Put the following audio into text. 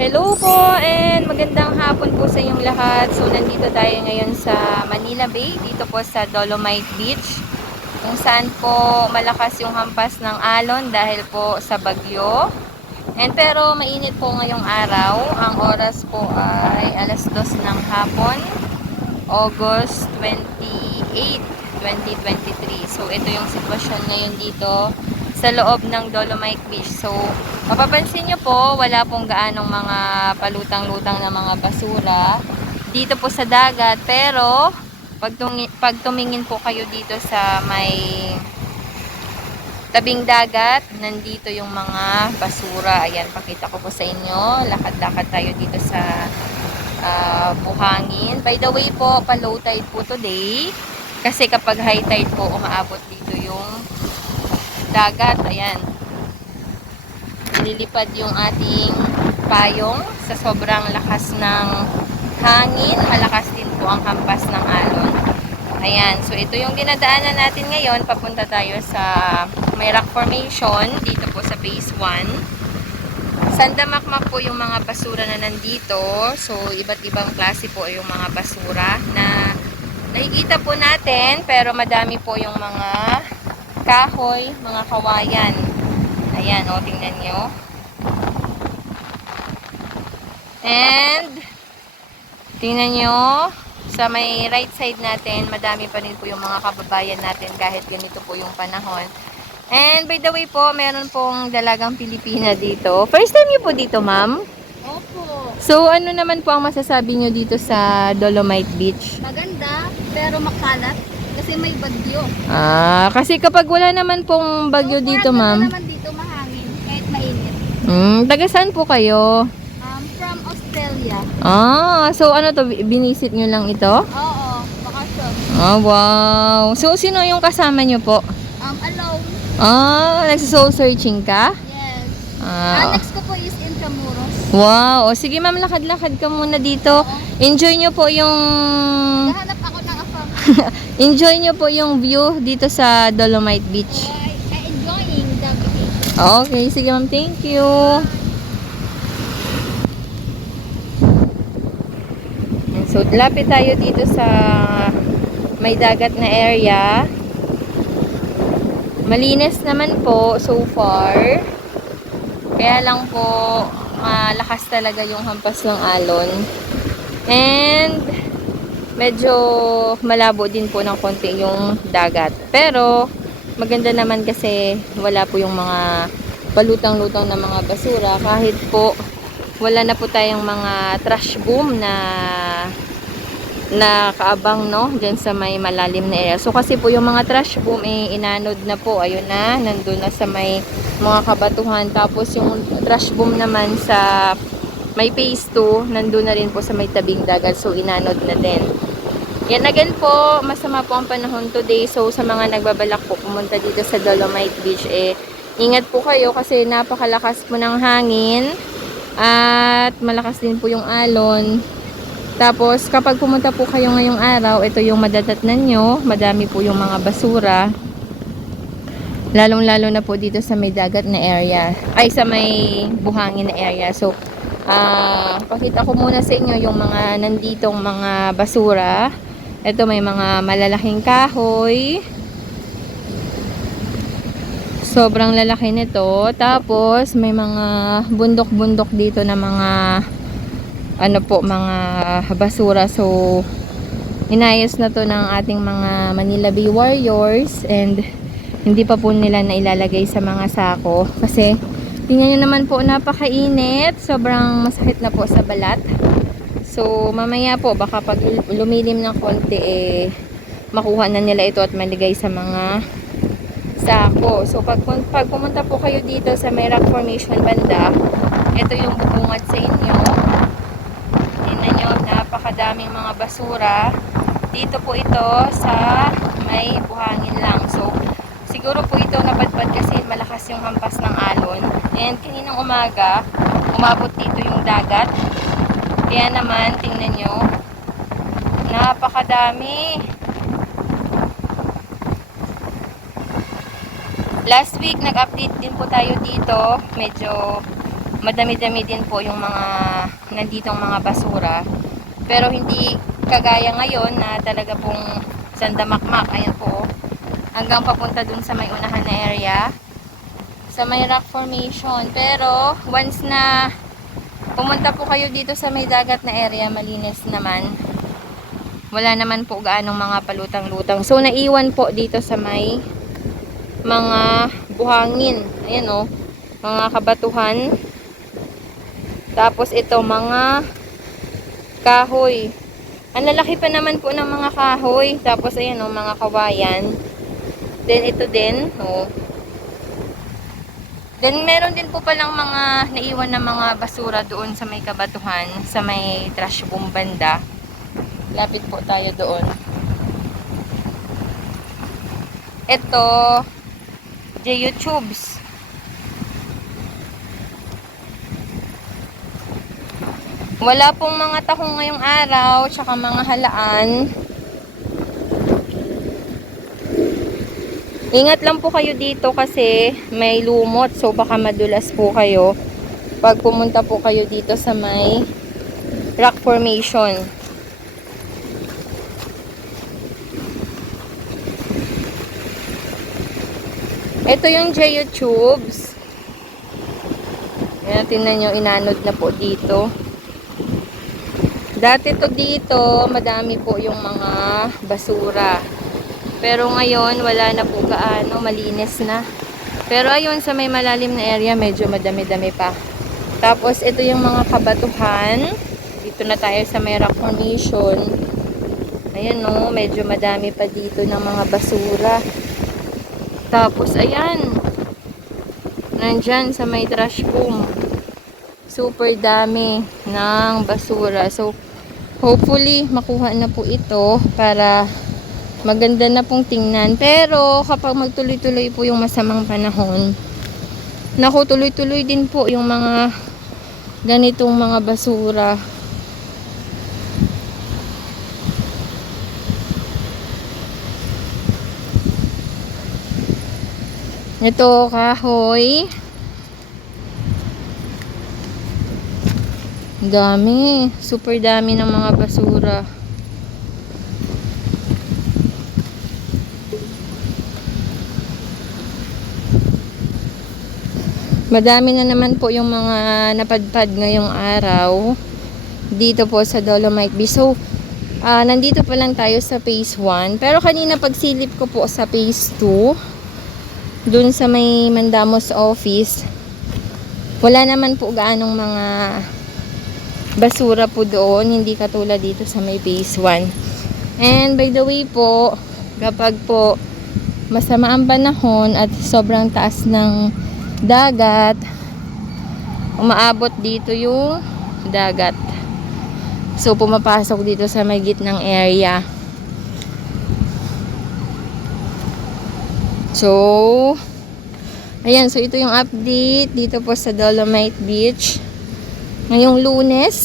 Hello po and magandang hapon po sa inyong lahat. So nandito tayo ngayon sa Manila Bay, dito po sa Dolomite Beach, kung saan po malakas yung hampas ng alon dahil po sa bagyo. Pero mainit po ngayong araw. Ang oras po ay alas 2 ng hapon, August 28, 2023. So ito yung sitwasyon ngayon dito sa loob ng Dolomite Beach. So mapapansin nyo po, wala pong gaanong mga palutang-lutang na mga basura dito po sa dagat. Pero pag tumingin po kayo dito sa may tabing dagat, nandito yung mga basura. Ayan, pakita ko po sa inyo. Lakad-lakad tayo dito sa buhangin. By the way po, pa-low tide po today. Kasi kapag high tide po, umaabot dito yung dagat. Ayan. Nililipad yung ating payong sa sobrang lakas ng hangin. Malakas din po ang hampas ng alon. Ayan. So, ito yung dinadaanan natin ngayon. Papunta tayo sa may rock formation dito po sa phase 1. Sandamakmak po yung mga basura na nandito. So, iba't ibang klase po yung mga basura na nakikita po natin. Pero madami po yung mga kahoy, mga kawayan. Ayan, o, tingnan nyo. And, tingnan nyo, sa may right side natin, madami pa rin po yung mga kababayan natin kahit ganito po yung panahon. And, by the way po, meron pong dalagang Pilipina dito. First time nyo po dito, ma'am? Opo. So, ano naman po ang masasabi nyo dito sa Dolomite Beach? Maganda, pero makalat. Kasi may bagyo. Kasi kapag wala naman pong bagyo So, dito, parang ma'am. ano naman dito mahangin, kahit mainit. Taga saan po kayo? From Australia. So ano to, binisit nyo lang ito? Oo, bakasyon. Wow. So, sino yung kasama nyo po? Alone. Nagsa-soul searching ka? Yes. Ah, Next ko po is Intramuros. wow. O, sige ma'am, lakad-lakad ka muna dito. Enjoy nyo po yung... Nahanap ako ng afam. Enjoy nyo po yung view dito sa Dolomite Beach. So, I enjoying the vacation. Okay, sige ma'am, thank you. So, lapit tayo dito sa may dagat na area. Malinis naman po so far. Kaya lang po, malakas talaga yung hampas ng alon. And, medyo malabo din po ng konti yung dagat. Pero, maganda naman kasi wala po yung mga palutang-lutang na mga basura. Kahit po, wala na po tayong mga trash boom na kaabang, no, dyan sa may malalim na area. So kasi po yung mga trash boom inanod na po, ayun na, nandun na sa may mga kabatuhan. Tapos yung trash boom naman sa may phase 2, nandun na rin po sa may tabing dagat, so inanod na din. Yan, again po, masama po ang panahon today. So sa mga nagbabalak po pumunta dito sa Dolomite Beach, ingat po kayo kasi napakalakas po ng hangin at malakas din po yung alon. Tapos, kapag pumunta po kayo ngayong araw, ito yung madadatnan nyo. Madami po yung mga basura. Lalong-lalo na po dito sa may dagat na area. Ay, sa may buhangin na area. So, pakita ko muna sa inyo yung mga nanditong mga basura. Ito, may mga malalaking kahoy. Sobrang lalaki nito. Tapos, may mga bundok-bundok dito na mga mga basura. So, inayos na to ng ating mga Manila Bay Warriors and hindi pa po nila na ilalagay sa mga sako kasi tingnan nyo naman po, napakainit, sobrang masakit na po sa balat. So, mamaya po baka pag lumilim ng konti makuha na nila ito at maligay sa mga sako. So, pag pumunta po kayo dito sa may rock formation banda, ito yung bubungad sa inyo. Napakadaming mga basura. Dito po ito sa may buhangin lang. So, siguro po ito napadpad kasi malakas yung hampas ng alon. And kaninang umaga, umabot dito yung dagat. Kaya naman, tingnan nyo, napakadami. Last week, nag-update din po tayo dito. Medyo madami-dami din po yung mga nanditong mga basura. Pero hindi kagaya ngayon na talaga pong sandamakmak. Ayan po. Hanggang papunta dun sa may unahan na area. Sa may rock formation. Pero once na pumunta po kayo dito sa may dagat na area, malinis naman. Wala naman po gaanong mga palutang-lutang. So naiwan po dito sa may mga buhangin. Ayan o. Mga kabatuhan. Tapos ito mga kahoy. Ang lalaki pa naman po ng mga kahoy. Tapos ayan o, mga kawayan. Then ito din. O. Then meron din po palang mga naiwan na mga basura doon sa may kabatuhan. Sa may trash boom banda. Lapit po tayo doon. Ito, JU Tubes. Wala pong mga tahong ngayong araw, tsaka mga halaan. Ingat lang po kayo dito kasi may lumot, so baka madulas po kayo pag pumunta po kayo dito sa may rock formation. Ito yung JU Tubes. Ayan, tingnan nyo, inanod na po dito. Dati to dito, madami po yung mga basura. Pero ngayon, wala na po gaano, malinis na. Pero ayun, sa may malalim na area, medyo madami-dami pa. Tapos, ito yung mga kabatuhan. Dito na tayo sa may rock formation. Ayan no, medyo madami pa dito ng mga basura. Tapos, ayan. Nandyan sa may trash boom. Super dami ng basura. So, hopefully, makuha na po ito para maganda na pong tingnan. Pero, kapag magtuloy-tuloy po yung masamang panahon, naku, tuloy-tuloy din po yung mga ganitong mga basura. Ito, kahoy. Dami. Super dami ng mga basura. Madami na naman po yung mga napadpad ngayong araw dito po sa Dolomite Beach. So, nandito pa lang tayo sa phase 1. Pero kanina pagsilip ko po sa phase 2, dun sa may Mandamos office, wala naman po gaanong mga basura po doon. Hindi katulad dito sa may phase 1. And by the way po, kapag po masama ang panahon at sobrang taas ng dagat, umaabot dito yung dagat. So, pumapasok dito sa may gitnang area. So, ayan. So, ito yung update dito po sa Dolomite Beach. Ngayong Lunes,